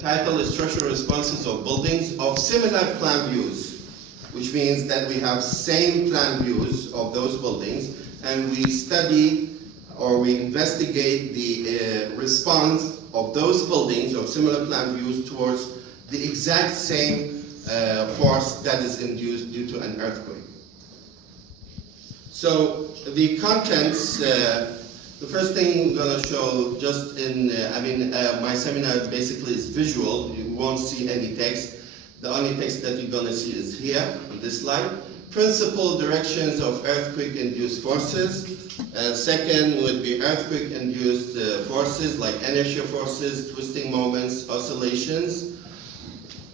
title is Structural Responses of Buildings of Similar Plan Views, which means that we have same plan views of those buildings, and we study or we investigate the response of those buildings of similar plan views towards the exact same force that is induced due to an earthquake. So the contents, the first thing we're going to show just in, my seminar basically is visual. You won't see any text. The only text that you're going to see is here on this slide. Principal directions of earthquake-induced forces. Second would be earthquake-induced forces like inertia forces, twisting moments, oscillations.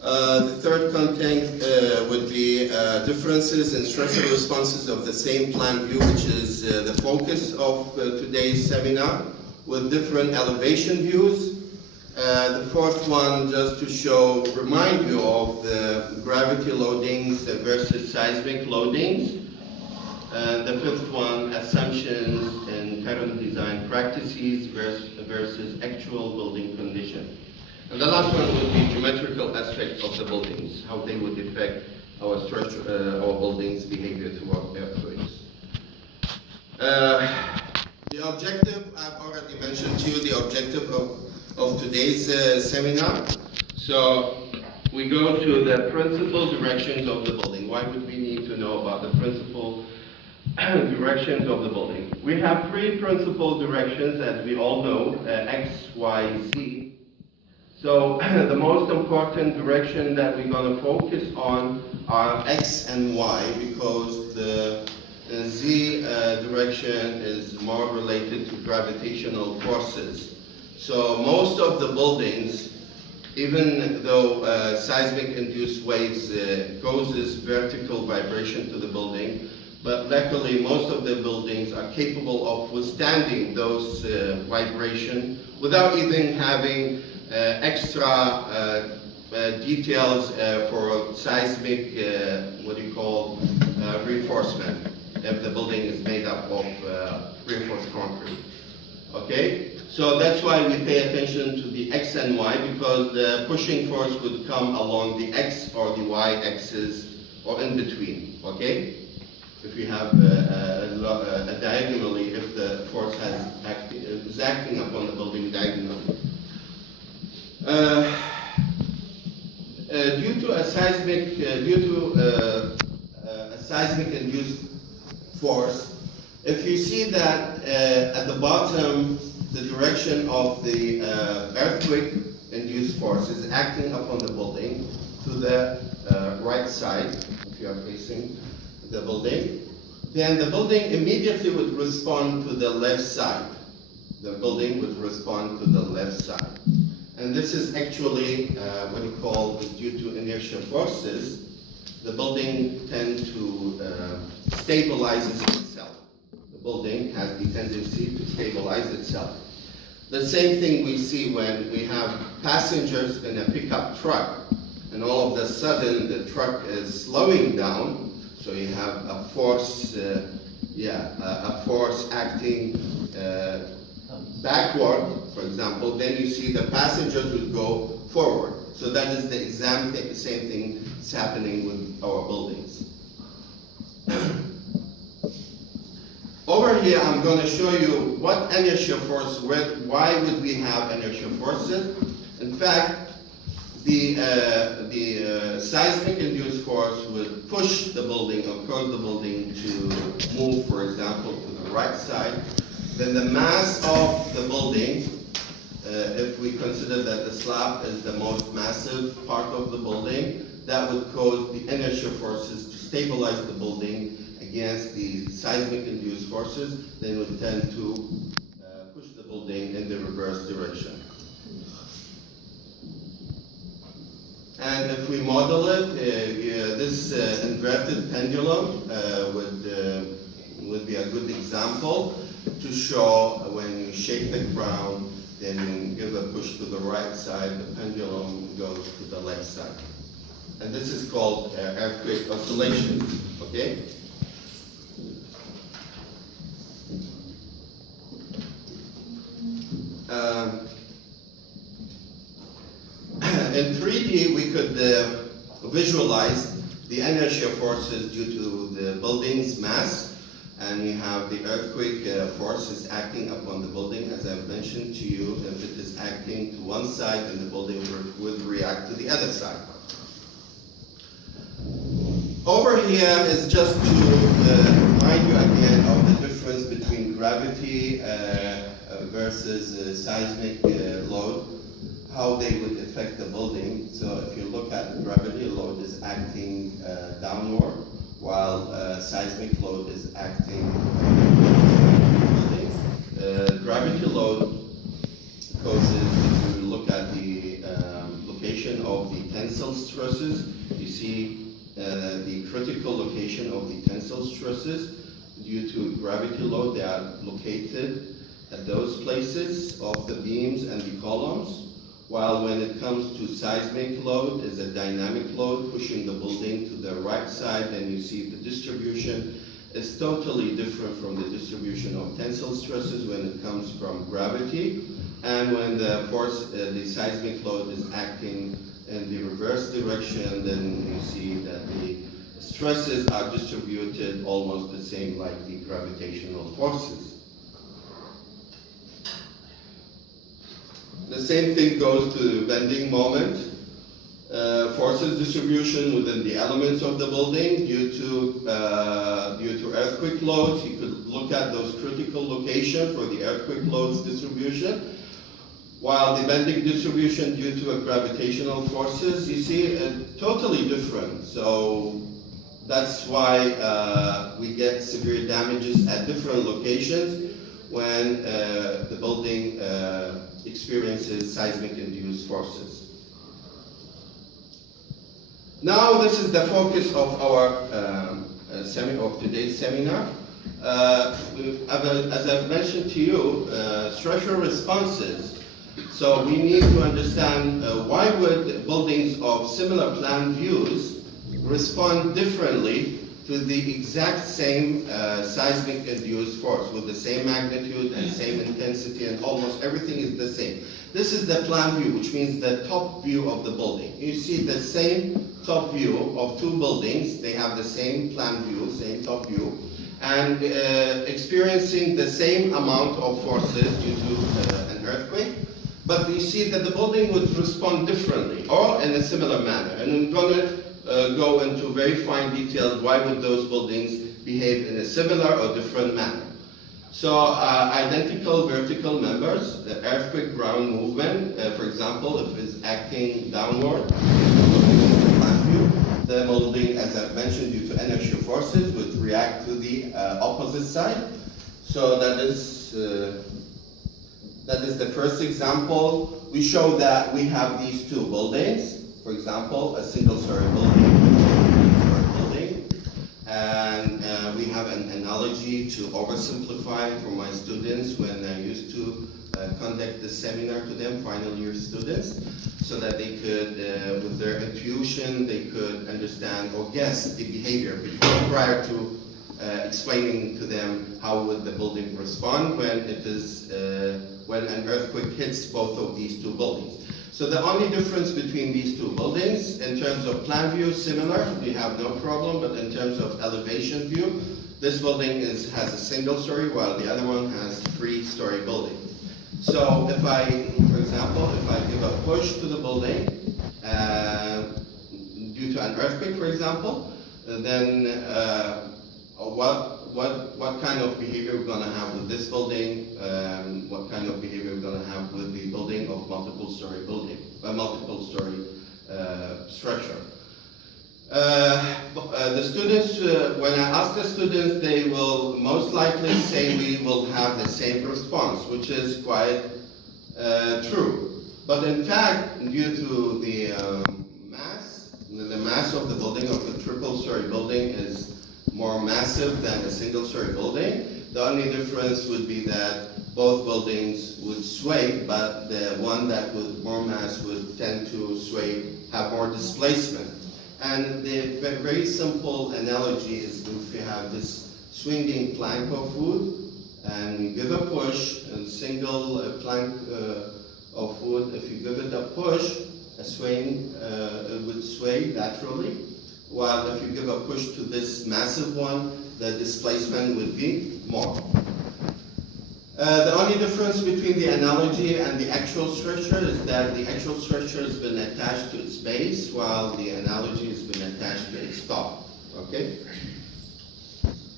The third content would be differences in structural responses of the same plan view, which is the focus of today's seminar, with different elevation views. The fourth one, just to remind you of the gravity loadings versus seismic loadings. The fifth one, assumptions and current design practices versus actual building condition. And the last one would be geometrical aspect of the buildings, how they would affect our structure, our buildings' behavior throughout earthquakes. The objective, I've already mentioned to you the objective of today's seminar. So we go to the principal directions of the building. Why would we need to know about the principal directions of the building? We have three principal directions, as we all know, X, Y, Z. So the most important direction that we're going to focus on are X and Y, because the Z direction is more related to gravitational forces. So most of the buildings, even though seismic induced waves causes vertical vibration to the building, but luckily most of the buildings are capable of withstanding those vibration without even having extra details for seismic, reinforcement, if the building is made up of reinforced concrete. Okay? So that's why we pay attention to the X and Y, because the pushing force would come along the X or the Y axis or in between. Okay? If we have diagonally, if the force is acting upon the building diagonally. Due to a seismic induced force, if you see that at the bottom the direction of the earthquake induced force is acting upon the building to the right side, if you are facing the building, then the building immediately would respond to the left side. The building would respond to the left side. And this is actually due to inertial forces. The building tends to stabilize itself. The building has the tendency to stabilize itself. The same thing we see when we have passengers in a pickup truck, and all of a sudden the truck is slowing down. So you have a force, a force acting backward, for example, then you see the passengers would go forward. So that is the same thing that's happening with our buildings. Over here, I'm going to show you what inertial force, why would we have inertial forces. In fact, the seismic induced force would push the building or cause the building to move, for example, to the right side. Then the mass of the building, if we consider that the slab is the most massive part of the building, that would cause the inertial forces to stabilize the building against the seismic induced forces. They would tend to push the building in the reverse direction. And if we model it, this inverted pendulum would be a good example to show when you shake the ground, then you give a push to the right side, the pendulum goes to the left side. And this is called earthquake oscillations, okay? In 3D, we could visualize the inertia forces due to the building's mass, and we have the earthquake forces acting upon the building. As I've mentioned to you, if it is acting to one side, then the building would react to the other side. Over here is just to remind you again of the difference between gravity versus seismic load, how they would affect the building. So if you look at gravity load is acting downward, while seismic load is acting building. Gravity load causes, if you look at the location of the tensile stresses, you see the critical location of the tensile stresses due to gravity load. They are located at those places of the beams and the columns, while when it comes to seismic load is a dynamic load pushing the building to the right side, and you see the distribution is totally different from the distribution of tensile stresses when it comes from gravity. And when the force, the seismic load is acting in the reverse direction, then you see that the stresses are distributed almost the same like the gravitational forces. The same thing goes to the bending moment. Forces distribution within the elements of the building due to earthquake loads. You could look at those critical locations for the earthquake loads distribution. While the bending distribution due to gravitational forces, you see, totally different. So that's why we get severe damages at different locations when the building experiences seismic induced forces. Now this is the focus of our today's seminar. As I've mentioned to you, structural responses. So we need to understand why would buildings of similar plan views respond differently to the exact same seismic induced force with the same magnitude and same intensity, and almost everything is the same. This is the plan view, which means the top view of the building. You see the same top view of two buildings. They have the same plan view, same top view, and experiencing the same amount of forces due to an earthquake. But we see that the building would respond differently or in a similar manner. And I'm going to go into very fine details why would those buildings behave in a similar or different manner. So identical vertical members, the earthquake ground movement, for example, if it's acting downward, the building, as I've mentioned, due to inertial forces, would react to the opposite side. So that is the first example. We show that we have these two buildings. For example, a single-story building, and we have an analogy to oversimplify for my students when I used to conduct the seminar to them, final year students, so that they could, with their intuition, they could understand or guess the behavior prior to explaining to them how would the building respond when it is when an earthquake hits both of these two buildings. So the only difference between these two buildings, in terms of plan view, similar, we have no problem, but in terms of elevation view, this building has a single story, while the other one has a 3-story building. So if I, for example, if I give a push to the building due to an earthquake, for example, then what kind of behavior we're going to have with this building, what kind of behavior we're going to have with the building of multiple-story building, multiple-story structure. The students, when I ask the students, they will most likely say we will have the same response, which is quite true. But in fact, due to the mass of the building, of the triple-story building, is more massive than a single-story building. The only difference would be that both buildings would sway, but the one that with more mass would tend to sway, have more displacement. And the very simple analogy is if you have this swinging plank of wood, and you give a push, a single plank of wood, if you give it a push, a it would sway laterally, while if you give a push to this massive one, the displacement would be more. The only difference between the analogy and the actual structure is that the actual structure has been attached to its base, while the analogy has been attached to its top. Okay?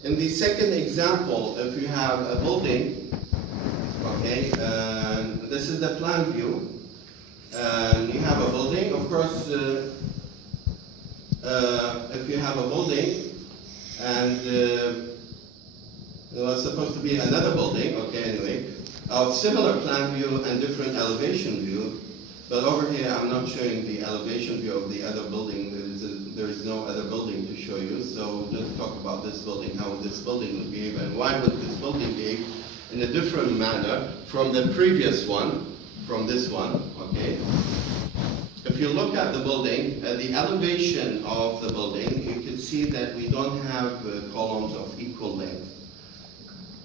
In the second example, if you have a building, okay, this is the plan view, and you have a building, of course, if you have a building, and it's supposed to be another building, okay, anyway, of similar plan view and different elevation view, but over here I'm not showing the elevation view of the other building. There is no other building to show you, so just talk about this building, how this building would behave, and why would this building behave in a different manner from the previous one, from this one, okay? If you look at the building, the elevation of the building, you can see that we don't have columns of equal length.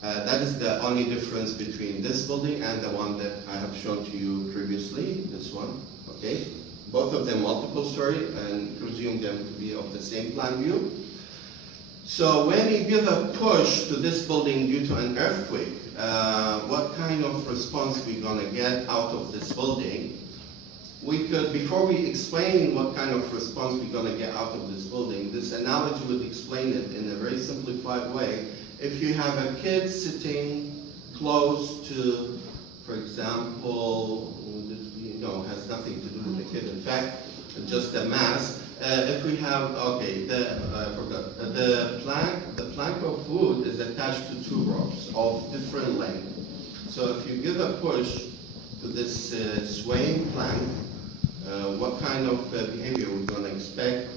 That is the only difference between this building and the one that I have shown to you previously, this one, okay? Both of them multiple story and presume them to be of the same plan view. So when you give a push to this building due to an earthquake, what kind of response we're gonna get out of this building? We could, before we explain what kind of response we're gonna get out of this building, this analogy would explain it in a very simplified way. If you have a kid sitting close to, for example, no, has nothing to do with the kid. In fact, just a mass. If we have, okay, I forgot. The plank of wood is attached to two ropes of different length. So if you give a push to this swaying plank, what kind of behavior we're going to expect?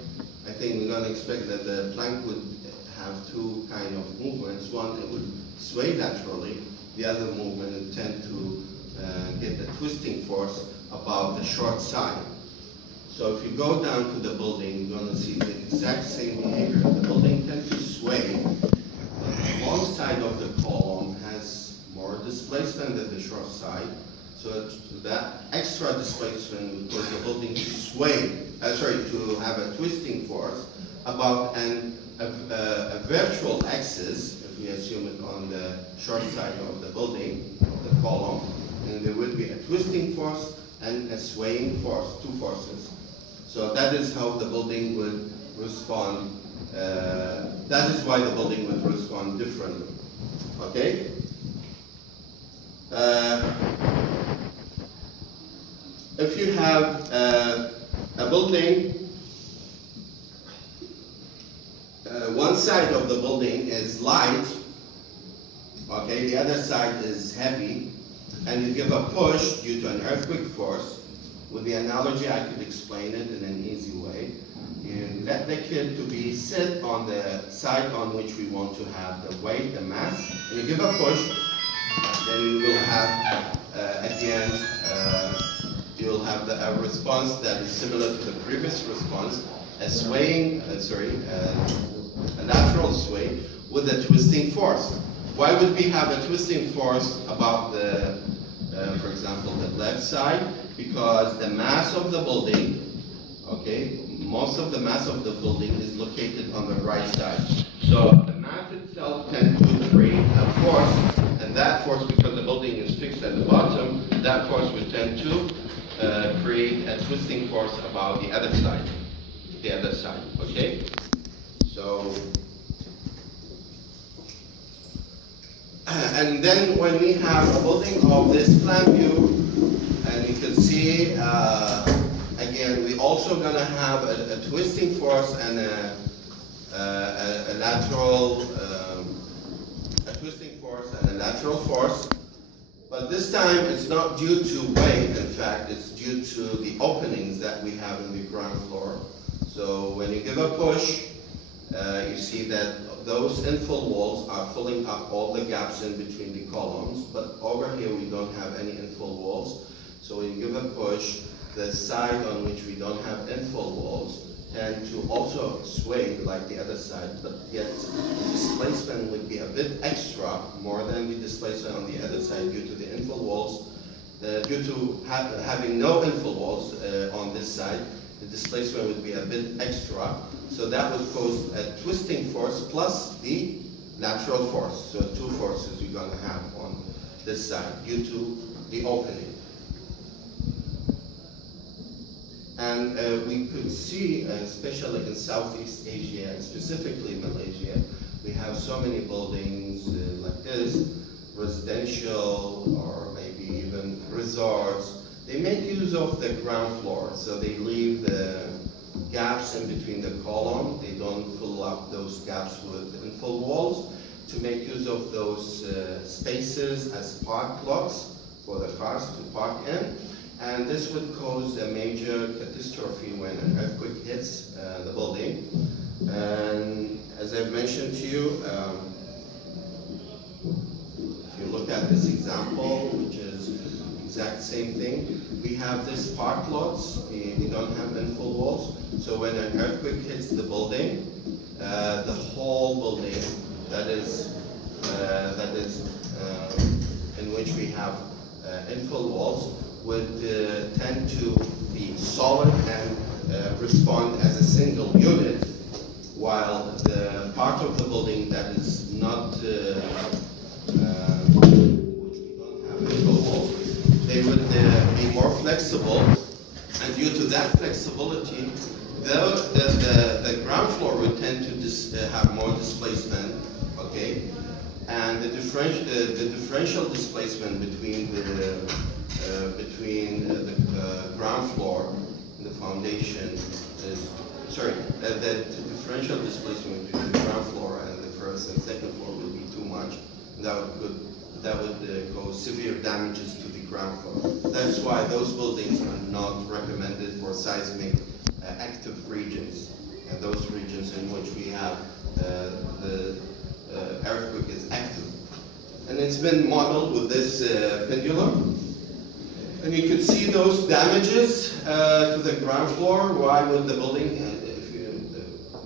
I think we're going to expect that the plank would have two kind of movements. One, it would sway laterally. The other movement would tend to get the twisting force about the short side. So if you go down to the building, you're going to see the exact same behavior. The building tends to sway. The long side of the column has more displacement than the short side. So that extra displacement would cause the building to sway, to have a twisting force about a virtual axis, if we assume it on the short side of the building, of the column, and there would be a twisting force and a swaying force, two forces. So that is how the building would respond. That is why the building would respond differently. Okay? If you have a building, one side of the building is light, okay, the other side is heavy, and you give a push due to an earthquake force. With the analogy, I could explain it in an easy way. You let the kid to be sit on the side on which we want to have the weight, the mass, and you give a push, then you will have, at the end, you'll have a response that is similar to the previous response, a swaying, a lateral sway with a twisting force. Why would we have a twisting force about the, for example, the left side? Because the mass of the building, okay, most of the mass of the building is located on the right side. So the mass itself tends to create a force, and that force, because the building is fixed at the bottom, that force would tend to create a twisting force about the other side, okay? So, and then when we have a building of this plan view, and you can see, again, we also gonna have a twisting force and a lateral, a twisting force and a lateral force. But this time it's not due to weight, in fact, it's due to the openings that we have in the ground floor. So when you give a push, you see that those infill walls are filling up all the gaps in between the columns, but over here we don't have any infill walls. So when you give a push, the side on which we don't have infill walls tend to also sway like the other side, but yet the displacement would be a bit extra, more than the displacement on the other side due to the infill walls due to having no infill walls on this side, the displacement would be a bit extra. So that would cause a twisting force plus the lateral force. So two forces you're going to have on this side due to the opening. And we could see, especially in Southeast Asia and specifically Malaysia, we have so many buildings like this, residential or maybe even resorts. They make use of the ground floor, so they leave the gaps in between the columns. They don't fill up those gaps with infill walls to make use of those spaces as park lots for the cars to park in. And this would cause a major catastrophe when an earthquake hits the building. And as I've mentioned to you, if you look at this example, which is exact same thing, we have this park lots. We don't have infill walls. So when an earthquake hits the building, the whole building that is in which we have infill walls would tend to be solid and respond as a single unit, while the part of the building that is not, which we don't have infill walls, they would be more flexible, and due to that flexibility, the ground floor would tend to have more displacement, okay? And the differential displacement between the ground floor and the foundation is, the differential displacement between the ground floor and the first and second floor would be too much. That would cause severe damages to the ground floor. That's why those buildings are not recommended for seismic active regions, those regions in which we have the earthquake is active. And it's been modeled with this pendulum. And you can see those damages to the ground floor. Why would the building,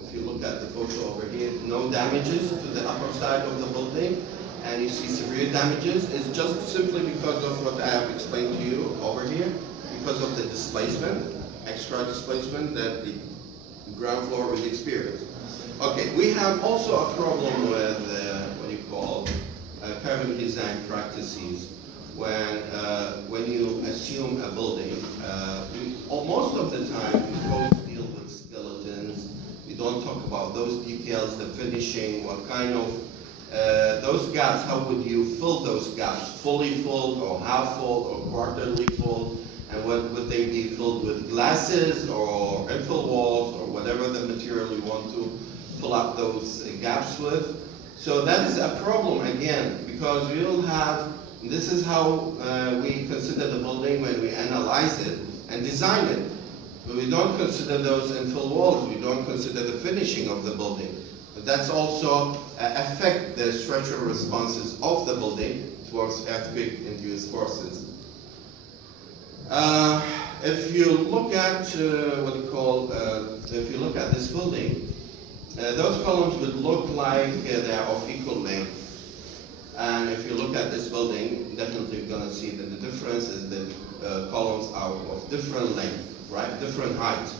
if you look at the photo over here, no damages to the upper side of the building, and you see severe damages, it's just simply because of what I have explained to you over here, because of the displacement, extra displacement that the ground floor will experience. Okay, we have also a problem with what you call carbon design practices. When you assume a building, most of the time codes deal with skeletons. We don't talk about those details, the finishing, what kind of those gaps. How would you fill those gaps? Fully filled, or half full, or quarterly full? And would they be filled with glasses or infill walls or whatever the material you want to fill up those gaps with? So that is a problem again, because we'll have. This is how we consider the building when we analyze it and design it. But we don't consider those infill walls. We don't consider the finishing of the building. But that's also affect the structural responses of the building towards earthquake-induced forces. If you look at what you call, if you look at this building, those columns would look like they are of equal length. And if you look at this building, definitely you're going to see that the difference is that columns are of different length, right? Different height.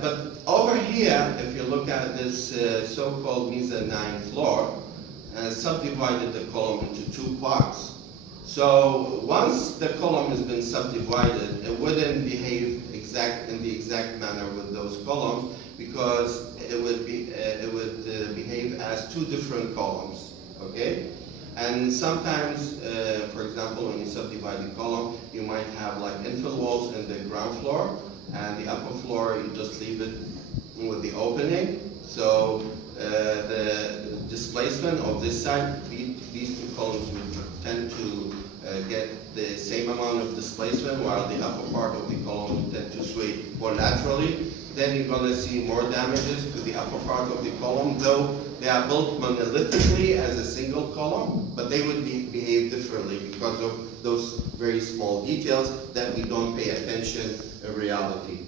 But over here, if you look at this so-called mezzanine floor, subdivided the column into two parts. So once the column has been subdivided, it wouldn't behave in the exact manner with those columns, because it would behave as two different columns. Okay, and sometimes, for example, when you subdivide the column, you might have like infill walls in the ground floor, and the upper floor you just leave it with the opening. So the displacement of this side, these two columns would tend to get the same amount of displacement, while the upper part of the column would tend to sway more laterally. Then you're going to see more damages to the upper part of the column, though they are built monolithically as a single column, but they would behave differently because of those very small details that we don't pay attention in reality.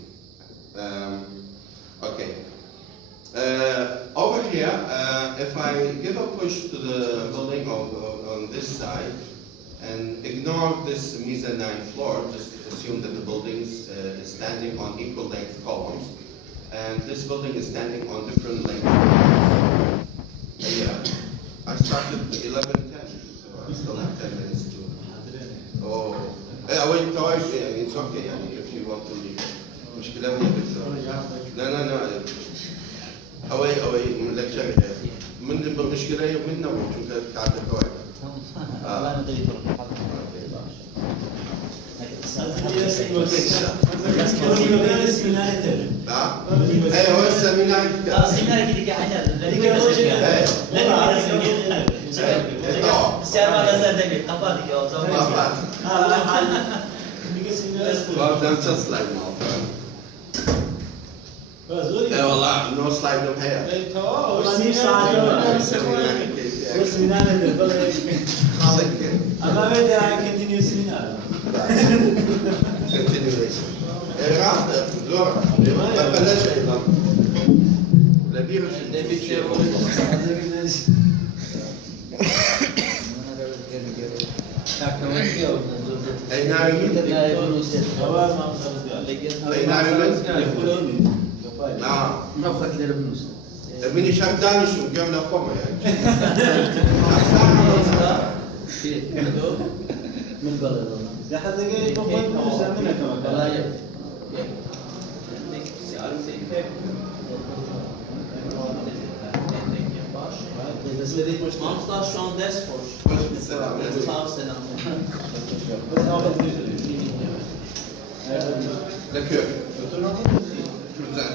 Okay. Over here, if I give a push to the building on this side, And ignore this mezzanine floor, just assume that the building is standing on equal length columns. And this building is standing on different lengths. Yeah, I started 11:10, so I still have 10 minutes to. Oh, wait, it's okay, if you want to leave. مشكلة من لا أوي من لك شغلة من المشكلة من نوع شو تعرف كويس. هو السمينار. السمينار كذي كحاجة. Well, that's just like Malta. والله no slide no hair. Continuation. زور. بلاش أيضا. لبيرش. أي نعم. أي نعم. ما أخذت لي بنص. مني شاب داني شو قام لقمة يعني. من بلد والله. لحد دقيقة يقوم بنص منها كمان. Mamslar şu an ders boş. Selam. Sağ ol, selam. Lekör. Güzel.